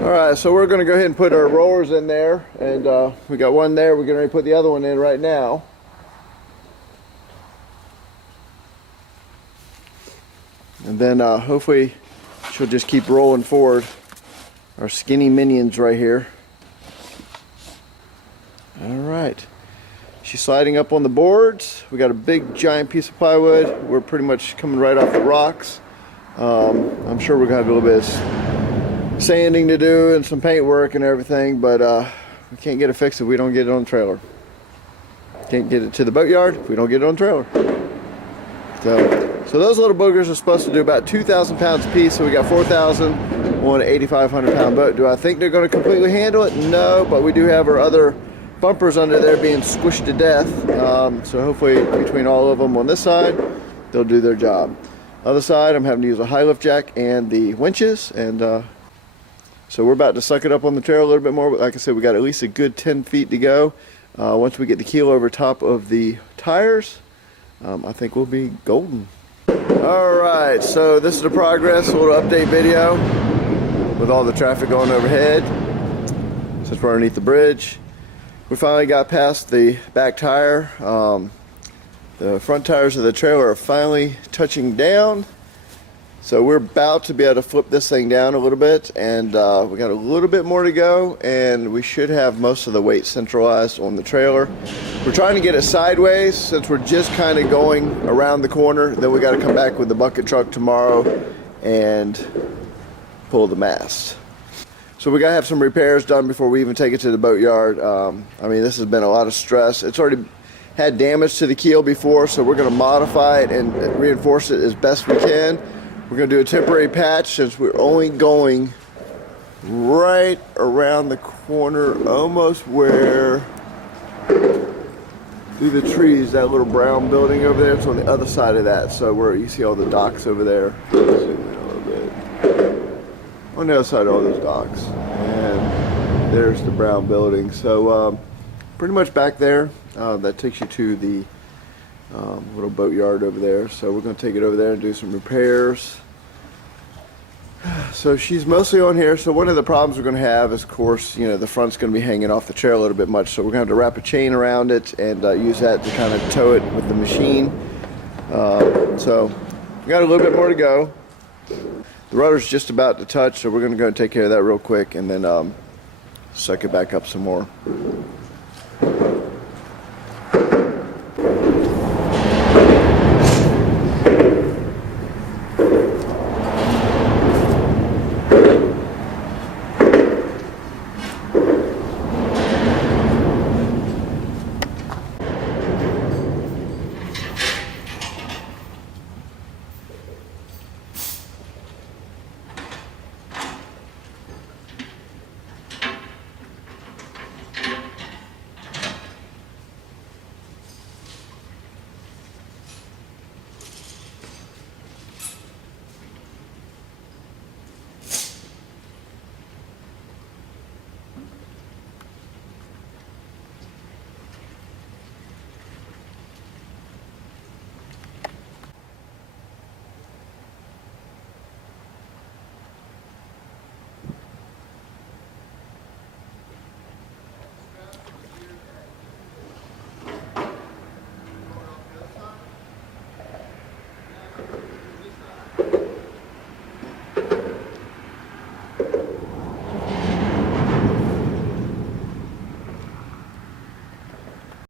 Alright, so we're going to go ahead and put our rollers in there, and we got one there. We're going to put the other one in right now. And then hopefully she'll just keep rolling forward. Our skinny minions right here. Alright, she's sliding up on the boards. We got a big giant piece of plywood. We're pretty much coming right off the rocks. I'm sure we're going to have a little bit of sanding to do and some paint work and everything, but we can't get it fixed if we don't get it on the trailer. Can't get it to the boatyard if we don't get it on the trailer. So those little boogers are supposed to do about 2,000 pounds a piece, so we got 4,000 on an 8,500 pound boat. Do I think they're going to completely handle it? No, but we do have our other bumpers under there being squished to death, so hopefully between all of them on this side, they'll do their job. Other side, I'm having to use a high lift jack and the winches, and so we're about to suck it up on the trailer a little bit more, but like I said, we got at least a good 10 feet to go. Once we get the keel over top of the tires, I think we'll be golden. Alright, so this is the progress, a little update video with all the traffic going overhead. Since we're underneath the bridge, we finally got past the back tire. The front tires of the trailer are finally touching down. So we're about to be able to flip this thing down a little bit, and we got a little bit more to go, and we should have most of the weight centralized on the trailer. We're trying to get it sideways since we're just kind of going around the corner. Then we got to come back with the bucket truck tomorrow and pull the mast. So we got to have some repairs done before we even take it to the boatyard. I mean, this has been a lot of stress. It's already had damage to the keel before, so we're going to modify it and reinforce it as best we can. We're going to do a temporary patch since we're only going right around the corner, almost where through the trees, that little brown building over there. It's on the other side of that, so where you see all the docks over there. Zoom in a little bit. On the other side of all those docks, and there's the brown building. So pretty much back there, that takes you to the little boatyard over there. So we're going to take it over there and do some repairs. So she's mostly on here. So one of the problems we're going to have is, of course, you know, the front's going to be hanging off the trailer a little bit much. So we're going to have to wrap a chain around it and use that to kind of tow it with the machine. So we got a little bit more to go. The rudder's just about to touch, so we're going to go and take care of that real quick and then suck it back up some more.